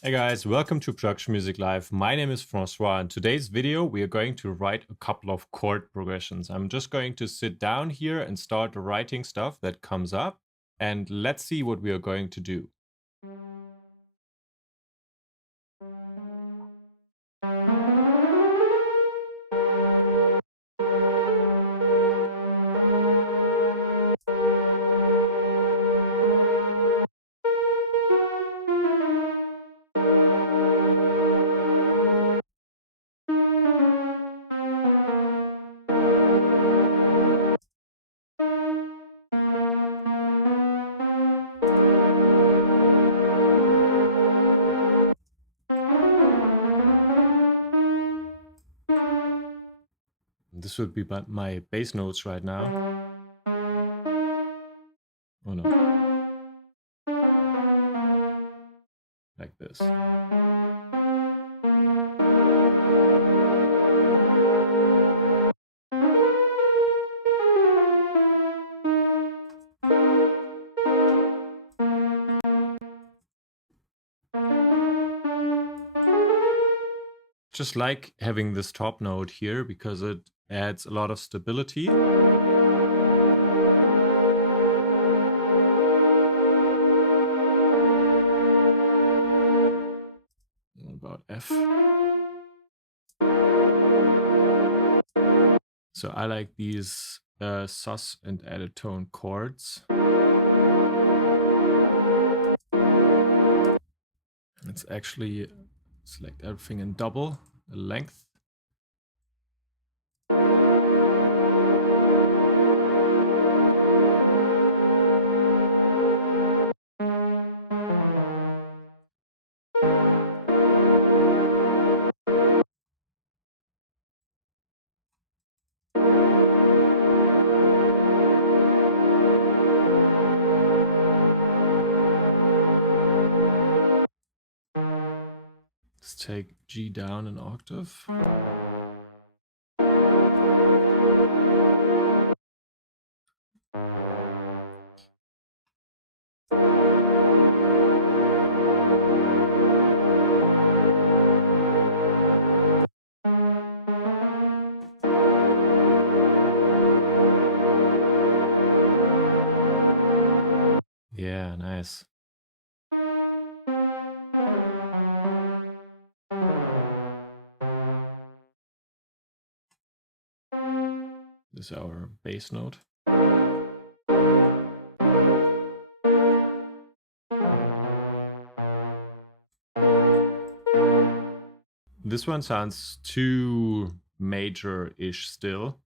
Hey guys, welcome to Production Music Live. My name is Francois. In today's video, we are going to write a couple of chord progressions. I'm just going to sit down here and start writing stuff that comes up, and let's see what we are going to do. This would be my bass notes right now. Oh no. Like this. Just like having this top note here because it adds a lot of stability. What about F? So I like these sus and added tone chords. Let's actually select everything in double the length. Let's take G down an octave. Yeah, nice. This is our bass note. This one sounds too major-ish still.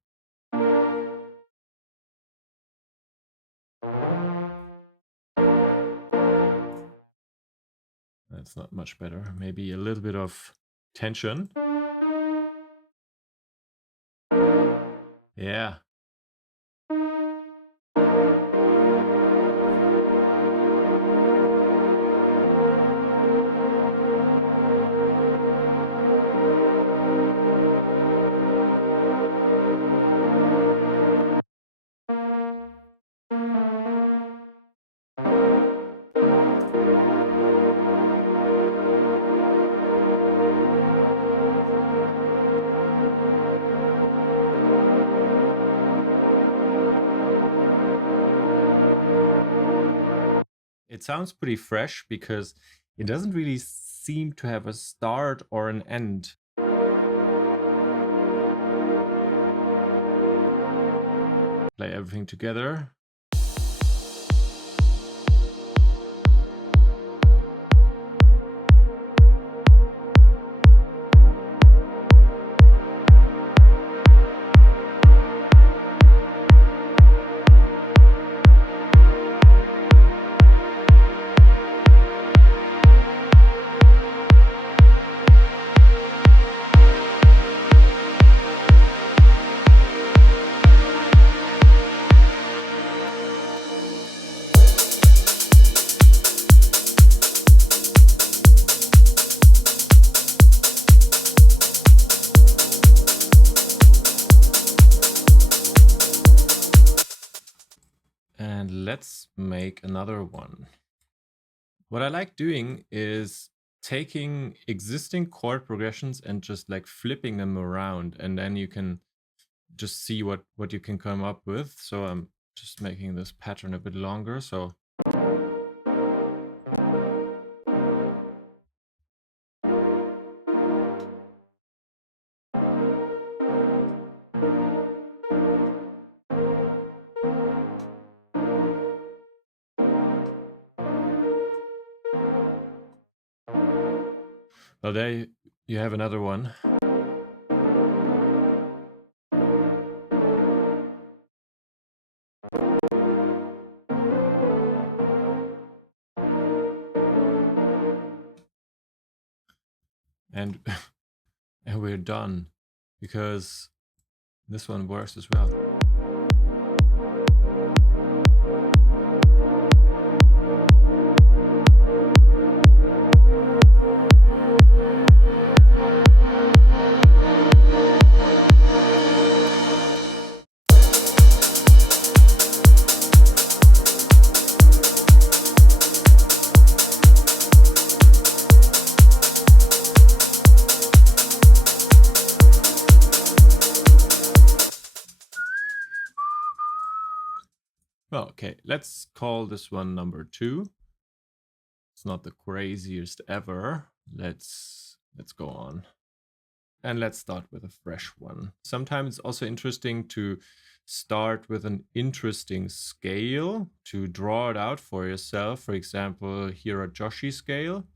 That's not much better. Maybe a little bit of tension. Yeah. It sounds pretty fresh because it doesn't really seem to have a start or an end. Play everything together. And let's make another one. What I like doing is taking existing chord progressions and just like flipping them around, and then you can just see what you can come up with. So I'm just making this pattern a bit longer. So well, there you have another one. And and we're done, because this one works as well. Well, okay, let's call this one number 2. It's not the craziest ever. Let's go on. And let's start with a fresh one. Sometimes it's also interesting to start with an interesting scale to draw it out for yourself. For example, here a Joshi scale.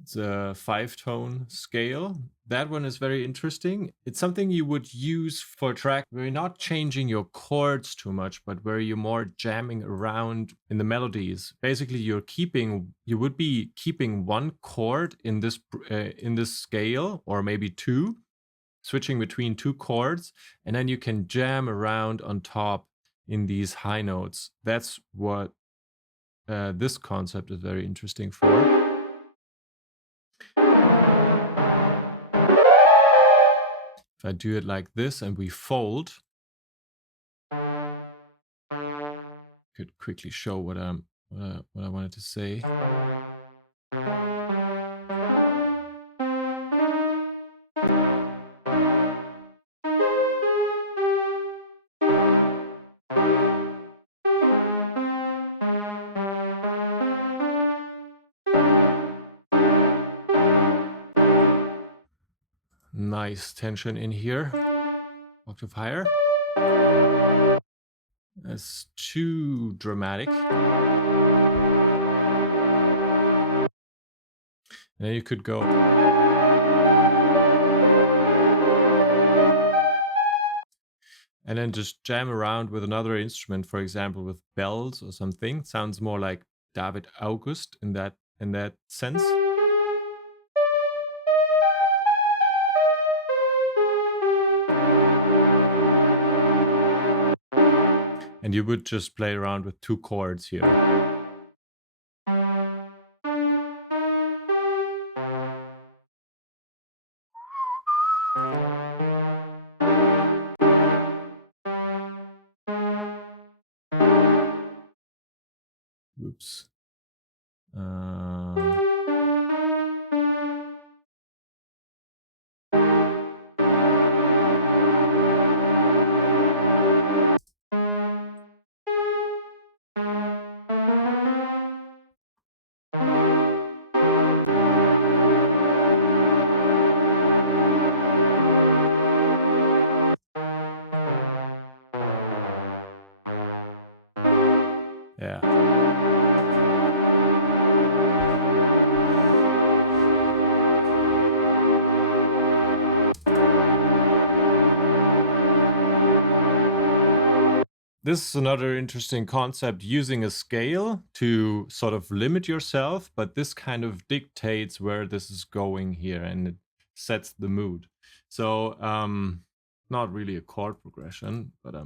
It's a 5-tone scale. That one is very interesting. It's something you would use for a track where you're not changing your chords too much, but where you're more jamming around in the melodies. Basically, you would be keeping one chord in this scale, or maybe 2, switching between 2 chords, and then you can jam around on top in these high notes. That's what this concept is very interesting for. If I do it like this and we fold, could quickly show what I wanted to say. Nice tension in here. Octave higher. That's too dramatic. And then you could go. And then just jam around with another instrument, for example, with bells or something. Sounds more like David August in that sense. And you would just play around with 2 chords here. Oops. Yeah. This is another interesting concept, using a scale to sort of limit yourself, but this kind of dictates where this is going here, and it sets the mood. So not really a chord progression, but I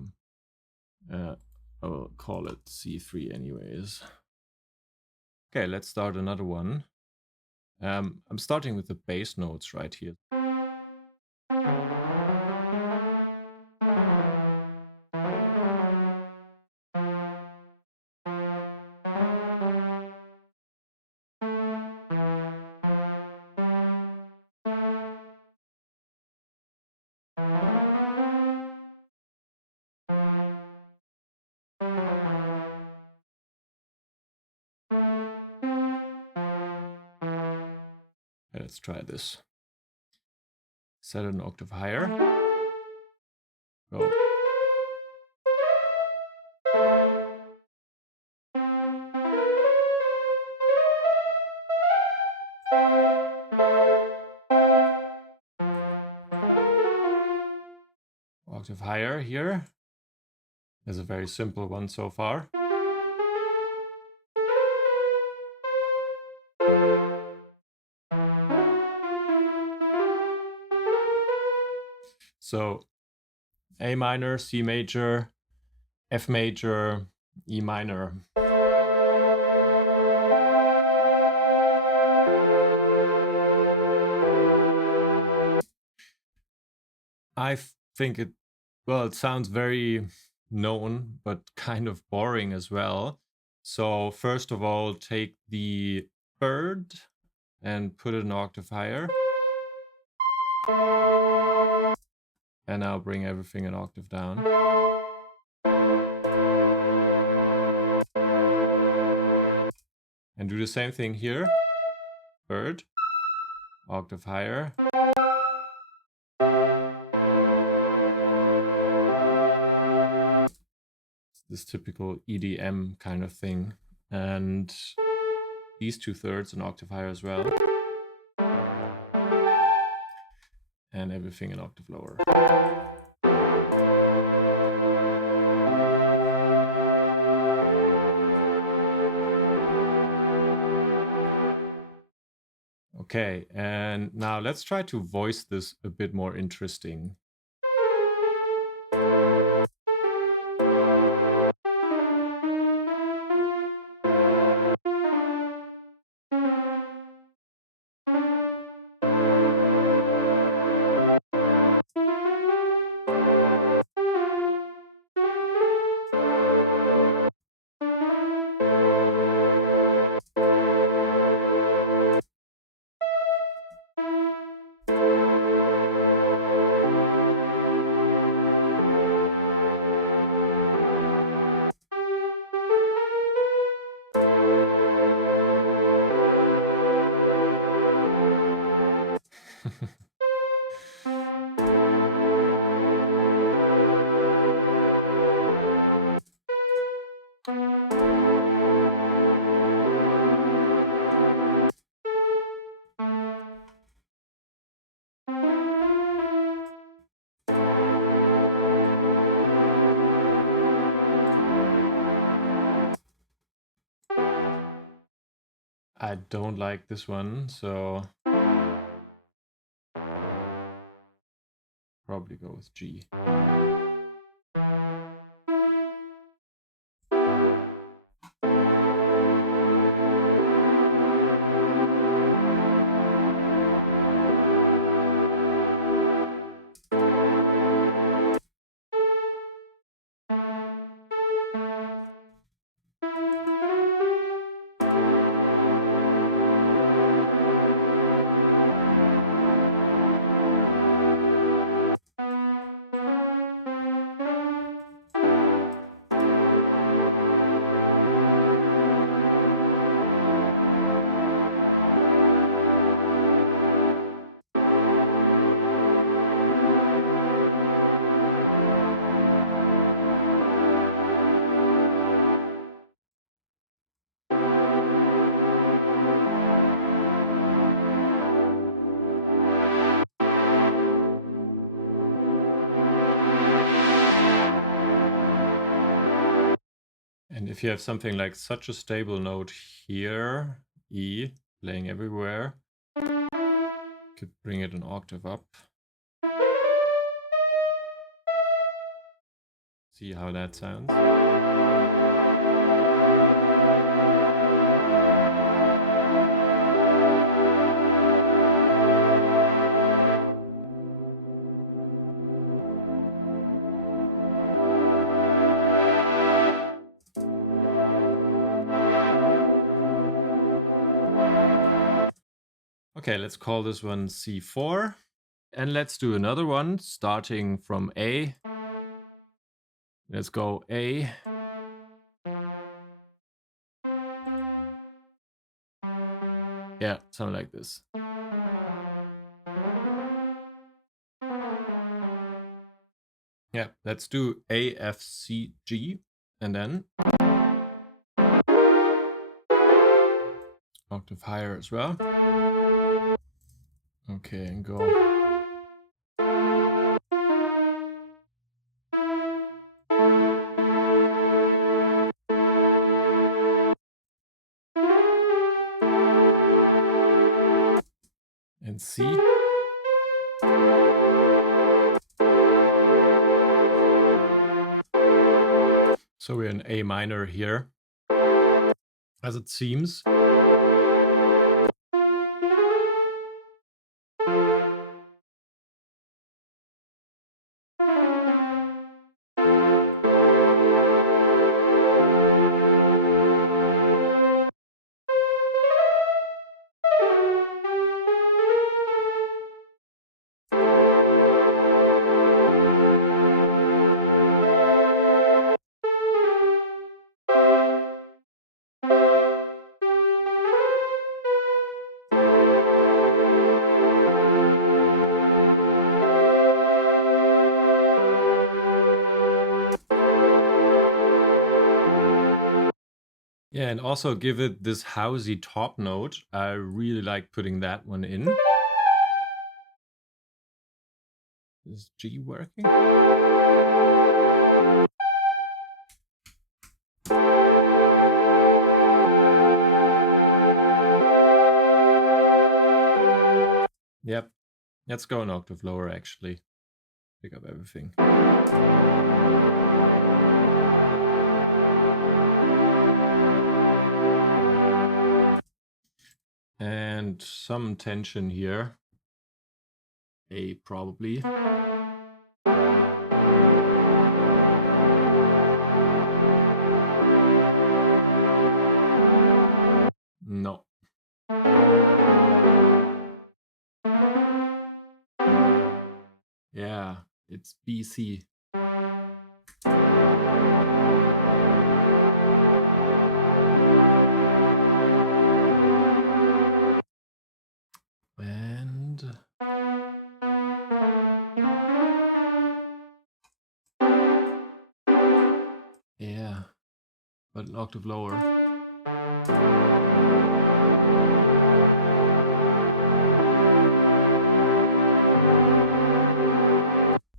will call it C3 anyways. Okay, let's start another one. I'm starting with the bass notes right here. Let's try this. Set it an octave higher. Go. Octave higher here. There's a very simple one so far. So A minor, C major, F major, E minor. I think it sounds very known, but kind of boring as well. So first of all, take the third and put it an octave higher. And now bring everything an octave down. And do the same thing here. Third, octave higher. It's this typical EDM kind of thing. And these 2/3 an octave higher as well. And everything an octave lower. Okay, and now let's try to voice this a bit more interesting. I don't like this one, so probably go with G. And if you have something like such a stable note here, E, playing everywhere, could bring it an octave up. See how that sounds. Okay, let's call this one C4. And let's do another one starting from A. Let's go A. Yeah, something like this. Yeah, let's do A, F, C, G, and then octave higher as well. Okay, and go. And C. So we're in A minor here, as it seems. Yeah, and also give it this housey top note. I really like putting that one in. Is G working? Yep, let's go an octave lower actually. Pick up everything. And some tension here. A probably. No. Yeah, it's BC. And yeah, but an octave lower.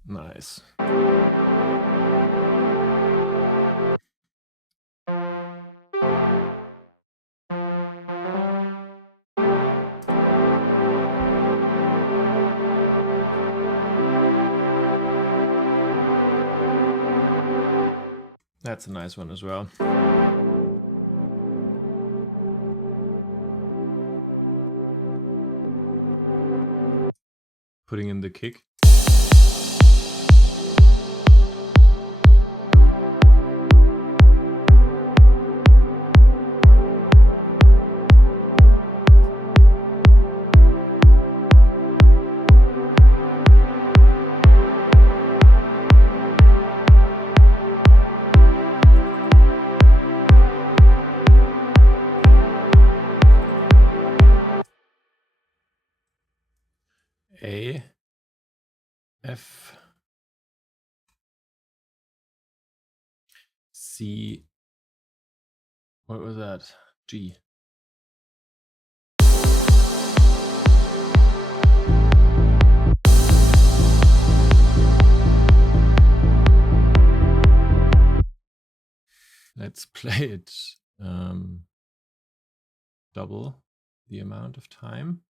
Nice. That's a nice one as well. Putting in the kick. A, F, C, what was that? G. Let's play it double the amount of time.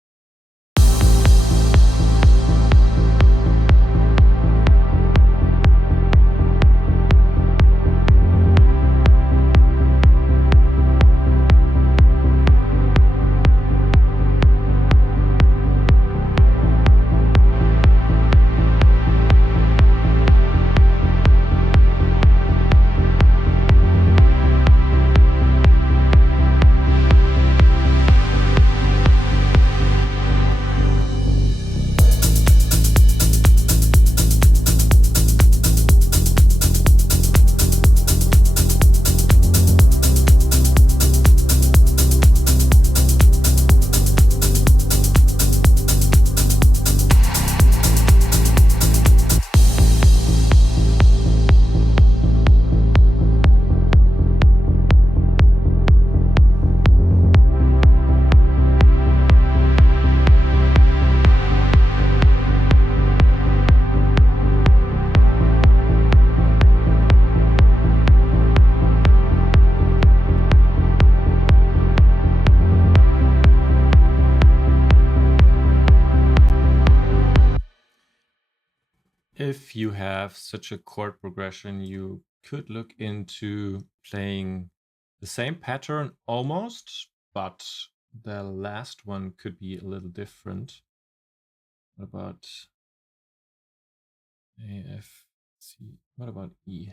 If you have such a chord progression, you could look into playing the same pattern almost, but the last one could be a little different. What about A, F, C? What about E?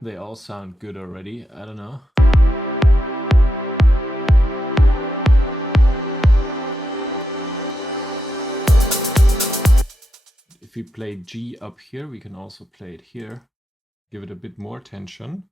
They all sound good already. I don't know. If we play G up here, we can also play it here. Give it a bit more tension.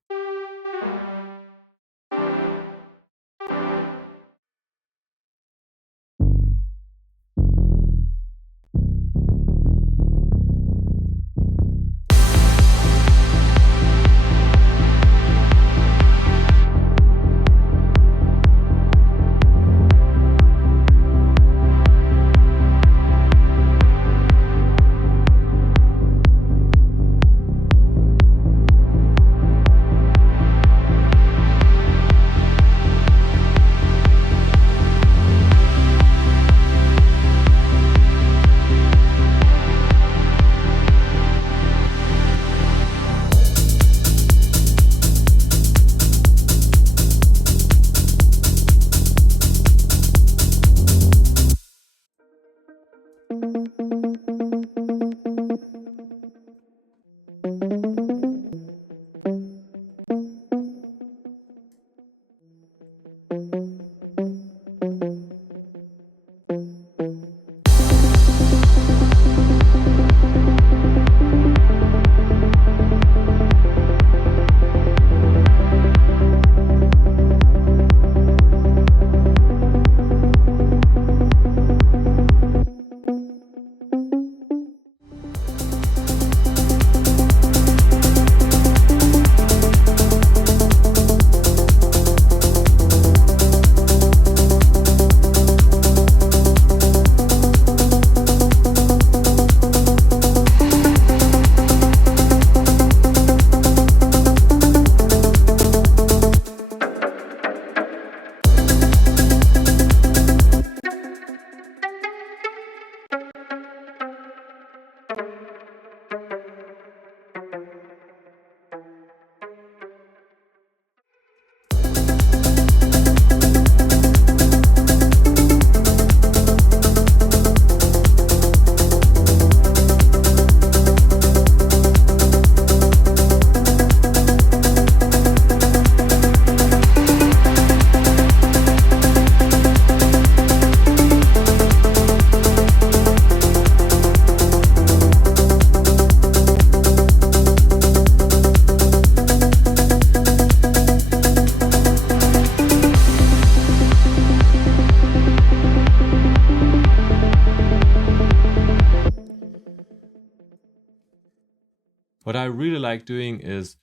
What I really like doing is,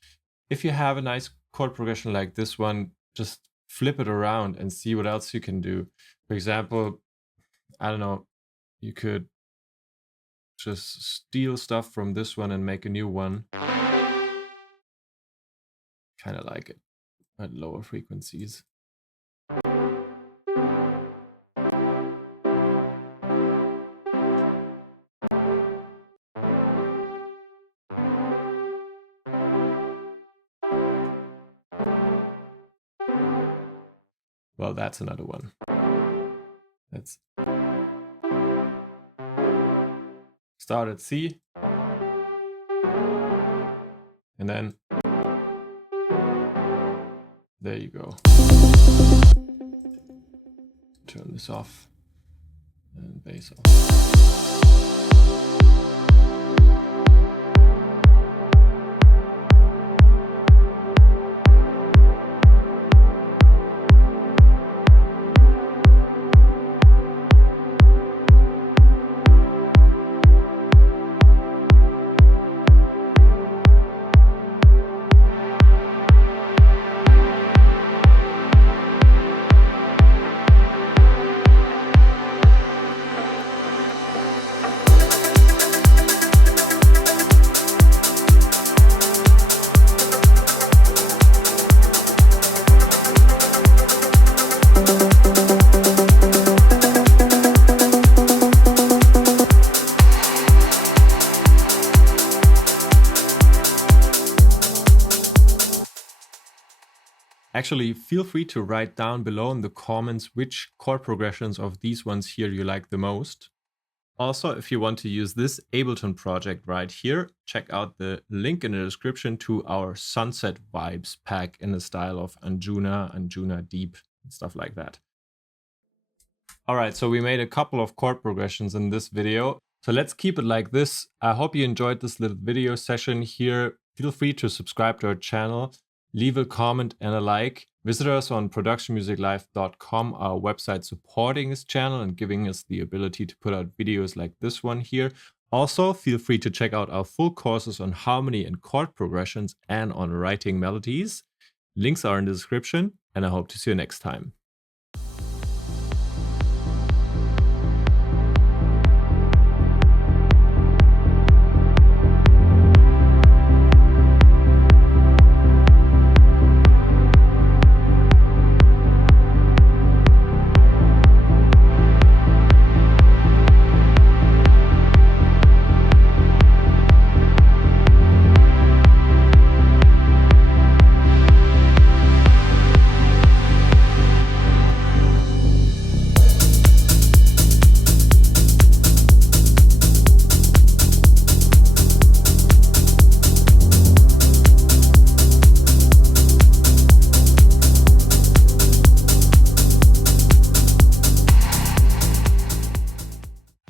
if you have a nice chord progression like this one, just flip it around and see what else you can do. For example, I don't know, you could just steal stuff from this one and make a new one. Kind of like it at lower frequencies. Well, that's another one. Let's start at C. And then there you go. Turn this off and bass off. Actually, feel free to write down below in the comments which chord progressions of these ones here you like the most. Also, if you want to use this Ableton project right here, check out the link in the description to our Sunset Vibes pack in the style of Anjuna Deep, and stuff like that. Alright, so we made a couple of chord progressions in this video. So let's keep it like this. I hope you enjoyed this little video session here. Feel free to subscribe to our channel, leave a comment and a like. Visit us on productionmusiclive.com, our website supporting this channel and giving us the ability to put out videos like this one here. Also, feel free to check out our full courses on harmony and chord progressions and on writing melodies. Links are in the description, and I hope to see you next time.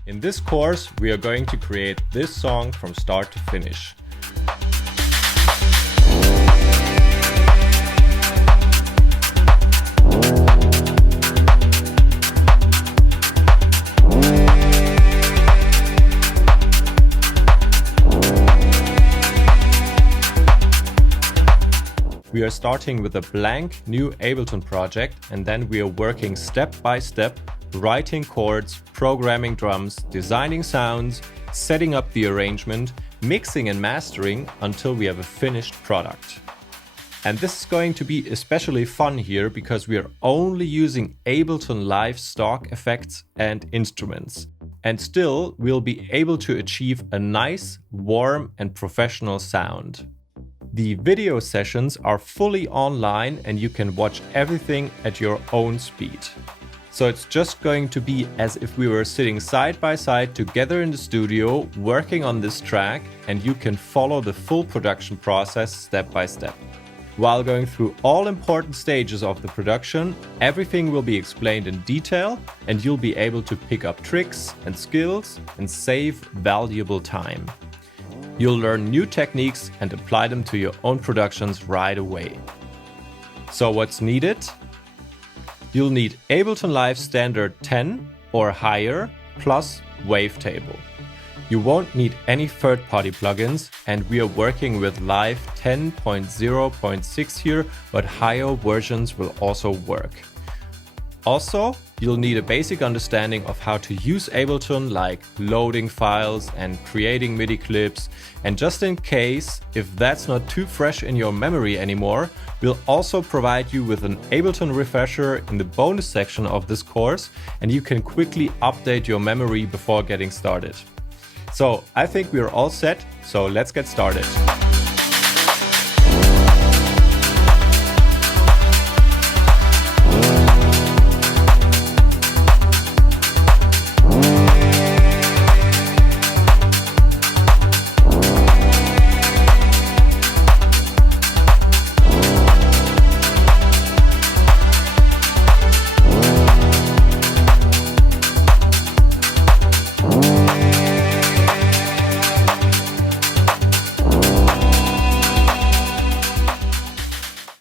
In this course, we are going to create this song from start to finish. We are starting with a blank new Ableton project, and then we are working step by step, writing chords, programming drums, designing sounds, setting up the arrangement, mixing and mastering until we have a finished product. And this is going to be especially fun here because we are only using Ableton Live stock effects and instruments. And still, we'll be able to achieve a nice, warm and professional sound. The video sessions are fully online and you can watch everything at your own speed. So it's just going to be as if we were sitting side by side together in the studio working on this track, and you can follow the full production process step by step. While going through all important stages of the production, everything will be explained in detail and you'll be able to pick up tricks and skills and save valuable time. You'll learn new techniques and apply them to your own productions right away. So what's needed? You'll need Ableton Live Standard 10 or higher plus Wavetable. You won't need any third-party plugins, and we are working with Live 10.0.6 here, but higher versions will also work. Also, you'll need a basic understanding of how to use Ableton, like loading files and creating MIDI clips. And just in case, if that's not too fresh in your memory anymore, we'll also provide you with an Ableton refresher in the bonus section of this course, and you can quickly update your memory before getting started. So I think we're all set, so let's get started.